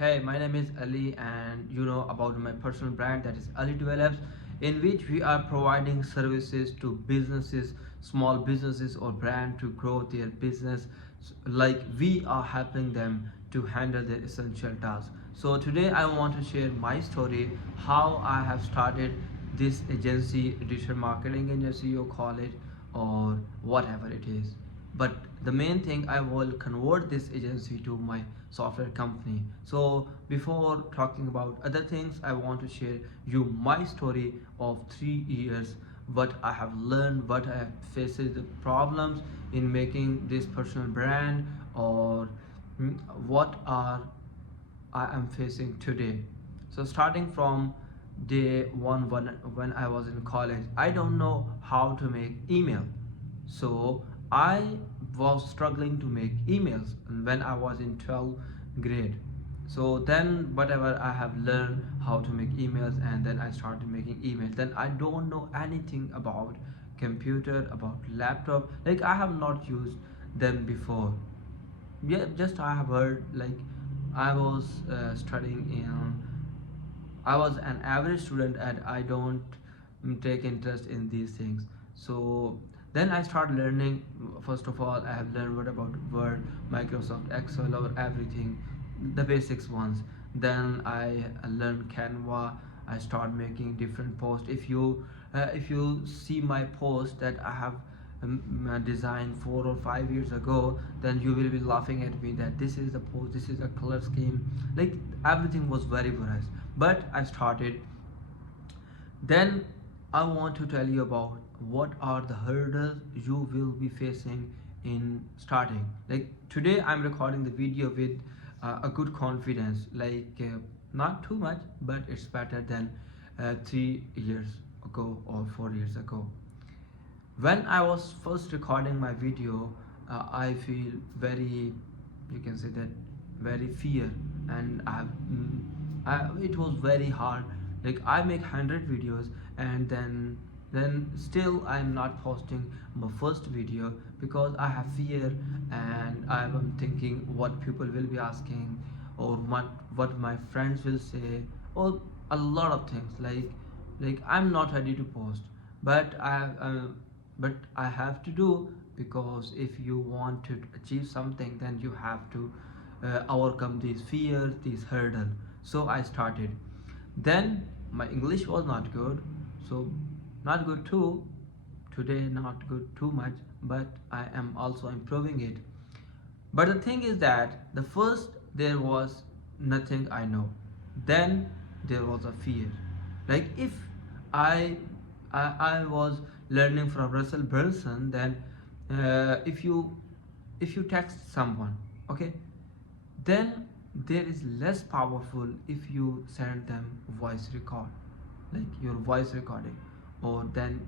Hey, my name is Ali, and you know about my personal brand, that is Ali Develops, in which we are providing services to businesses, small businesses or brand to grow their business. Like we are helping them to handle their essential tasks. So today I want to share my story, how I have started this agency, digital marketing agency, you call it, or whatever it is. But the main thing, I will convert this agency to my software company. So before talking about other things, I want to share you my story of 3 years, what I have learned, what I have faced the problems in making this personal brand, or what are I am facing today. So starting from day one, when I was in college, I don't know how to make email. So I was struggling to make emails when I was in 12th grade. So then whatever I have learned how to make emails, and then I started making emails. Then I don't know anything about computer, about laptop. Like I have not used them before. Yeah, just I have heard, like I was studying in, I was an average student and I don't take interest in these things. So then I start learning. First of all, I have learned what about Word, Microsoft Excel, or everything, the basics ones. Then I learned Canva. I start making different posts. If you see my post that I have designed 4 or 5 years ago, then you will be laughing at me that this is the post, this is a color scheme. Like everything was very varied, but I started. Then I want to tell you about what are the hurdles you will be facing in starting. Like today, I'm recording the video with a good confidence, like not too much, but it's better than 3 years ago or 4 years ago. When I was first recording my video, I feel very, you can say that, very fear, and it was very hard. Like I make 100 videos, and then still I'm not posting my first video because I have fear, and I'm thinking what people will be asking, or what my friends will say, or a lot of things. Like I'm not ready to post, but I have to do, because if you want to achieve something, then you have to overcome these fears, these hurdles. So I started. Then my English was not good, so not good too. Today not good too much, but I am also improving it. But the thing is that the first there was nothing I know. Then there was a fear. Like if I I was learning from Russell Brunson, then if you text someone, okay, then there is less powerful if you send them voice record, like your voice recording, or then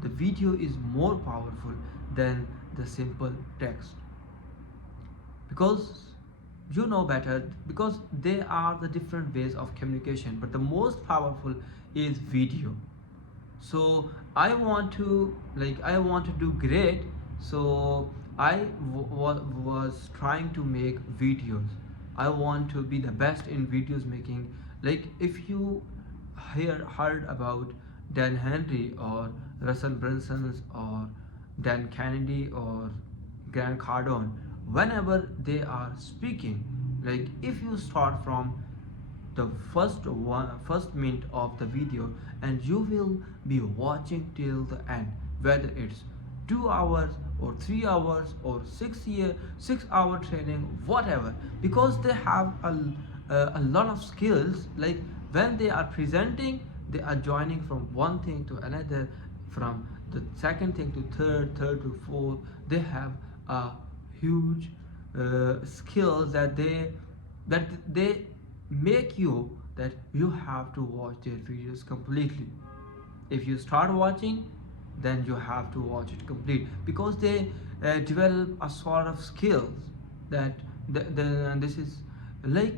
the video is more powerful than the simple text, because you know better, because they are the different ways of communication, but the most powerful is video. So I want to do great. So was trying to make videos. I want to be the best in videos making. Like if you heard about Dan Henry or Russell Brunson's or Dan Kennedy or Grant Cardone, whenever they are speaking, like if you start from the first minute of the video, and you will be watching till the end, whether it's 2 hours or 3 hours or 6 hour training, whatever, because they have a lot of skills. Like when they are presenting, they are joining from one thing to another, from the second thing to third to fourth. They have a huge skills that they make you that you have to watch their videos completely. If you start watching, then you have to watch it complete, because they develop a sort of skills that this is like,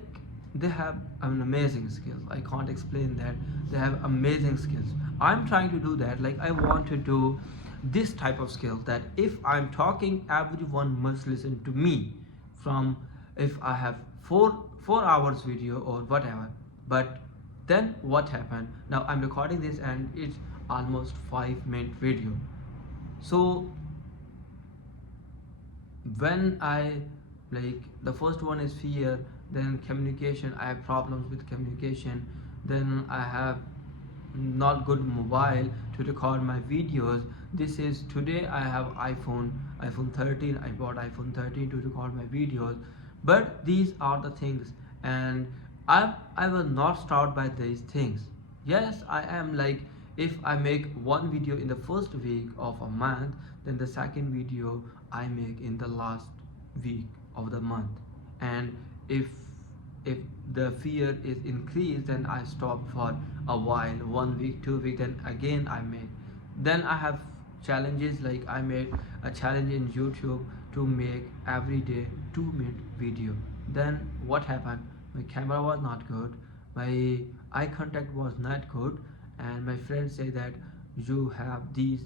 they have an amazing skills. I can't explain that. They have amazing skills. I'm trying to do that. Like I want to do this type of skill, that if I'm talking, everyone must listen to me. From, if I have 4 hours video or whatever. But then what happened, now I'm recording this and it's almost 5-minute video. So when I, like, the first one is fear, then communication, I have problems with communication, then I have not good mobile to record my videos. This is, today I have iPhone 13, I bought iPhone 13 to record my videos. But these are the things, and I will not start by these things. Yes, I am like, if I make one video in the first week of a month, then the second video I make in the last week of the month. And if the fear is increased, then I stop for a while, 1 week, 2 week, then again I make. Then I have challenges, like I made a challenge in YouTube to make every day 2-minute video. Then what happened, my camera was not good, my eye contact was not good, and my friends say that you have these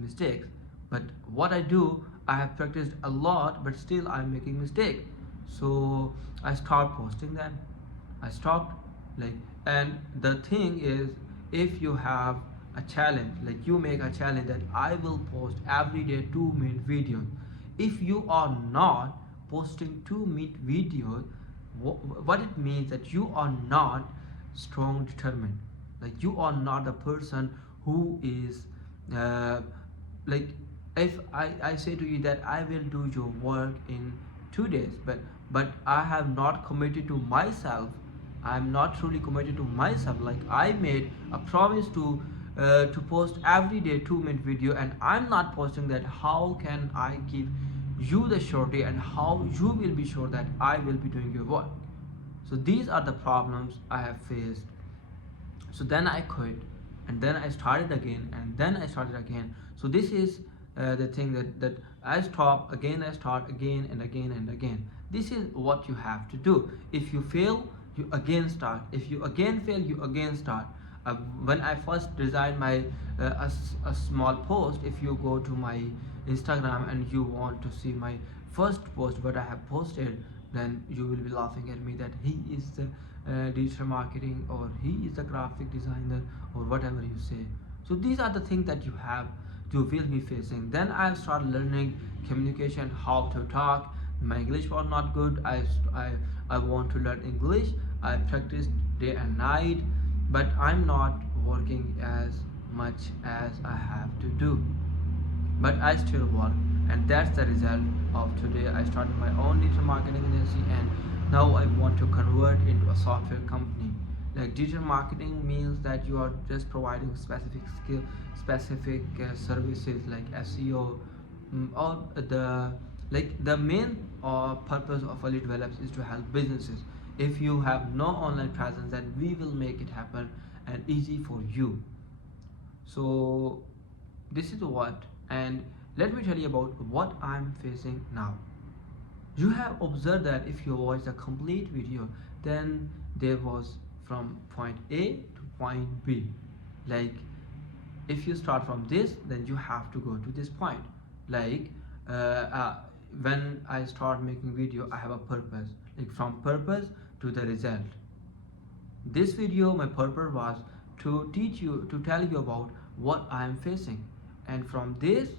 mistakes. But what I do, I have practiced a lot, but still I'm making mistake. So I start posting them, I stopped, like. And the thing is, if you have a challenge, like you make a challenge that I will post every day 2-minute videos, if you are not posting 2-minute videos, what it means, that you are not strong determined, like you are not a person who is like, if I say to you that I will do your work in 2 days, but I have not committed to myself, I'm not truly committed to myself, like I made a promise to post every day 2-minute video, and I'm not posting that, how can I give you the surety, and how you will be sure that I will be doing your work? So these are the problems I have faced. So then I quit, and then I started again, and then I started again. So this is the thing, that I stop again, I start again and again and again. This is what you have to do. If you fail, you again start. If you again fail, you again start. When I first designed my a small post, if you go to my Instagram and you want to see my first post what I have posted, then you will be laughing at me that he is the digital marketing, or he is the graphic designer, or whatever you say. So these are the things that you will be facing. Then I started learning communication, how to talk. My English was not good. I want to learn English. I practiced day and night, but I'm not working as much as I have to do. But I still work, and that's the result of today. I started my own digital marketing agency, and now I want to convert into a software company. Like, digital marketing means that you are just providing specific skill, specific services like SEO, or the main purpose of Elite Develops is to help businesses. If you have no online presence, then we will make it happen and easy for you. So this is what, and let me tell you about what I'm facing now. You have observed that if you watch the complete video, then there was from point A to point B. Like, if you start from this, then you have to go to this point. Like, when I start making video, I have a purpose, like from purpose to the result. This video, my purpose was to teach you, to tell you about what I am facing, and from this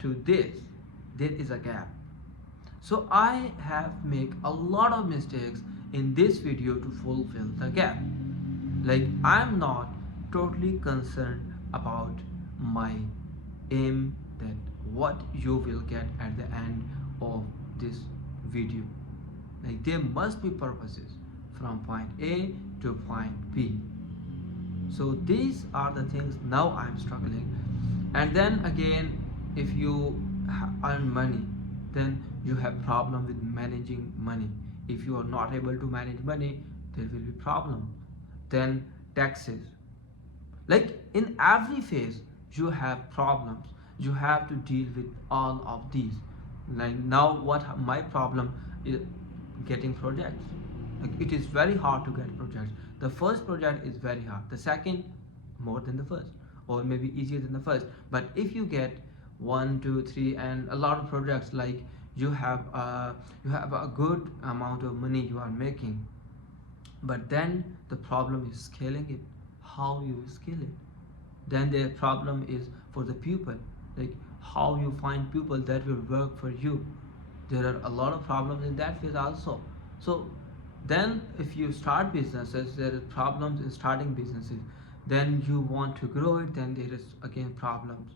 to this there is a gap. So I have made a lot of mistakes in this video to fulfill the gap. Like, I'm not totally concerned about my aim, that what you will get at the end of this video. Like, there must be purposes from point A to point B. So these are the things now I'm struggling. And then again, if you earn money, then you have problem with managing money. If you are not able to manage money, there will be problem. Then taxes. Like, in every phase you have problems. You have to deal with all of these. Like, now what my problem is, getting projects. Like, it is very hard to get projects. The first project is very hard, the second more than the first, or maybe easier than the first. But if you get 1, 2, 3 and a lot of projects, like you have a good amount of money you are making, but then the problem is scaling it. How you scale it? Then the problem is for the people, like how you find people that will work for you. There are a lot of problems in that phase also. So then if you start businesses, there are problems in starting businesses. Then you want to grow it, then there is again problems.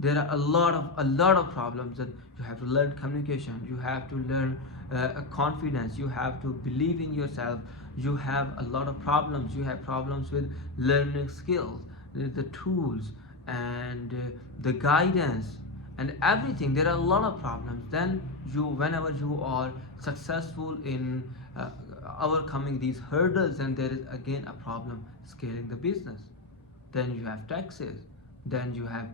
There are a lot of problems, that you have to learn communication, you have to learn confidence, you have to believe in yourself. You have a lot of problems, you have problems with learning skills, the tools, and the guidance and everything. There are a lot of problems. Then you, whenever you are successful in overcoming these hurdles, and there is again a problem scaling the business. Then you have taxes, then you have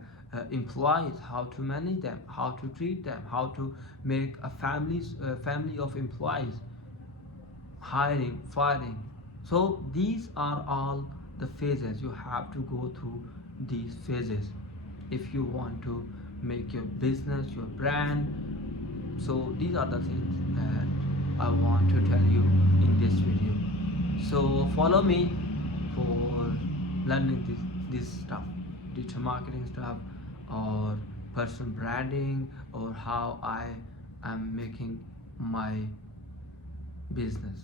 employees, how to manage them, how to treat them, how to make a family of employees, hiring, firing. So these are all the phases. You have to go through these phases if you want to make your business, your brand. So these are the things that I want to tell you in this video. So follow me for learning this stuff, digital marketing stuff, or personal branding, or how I am making my business.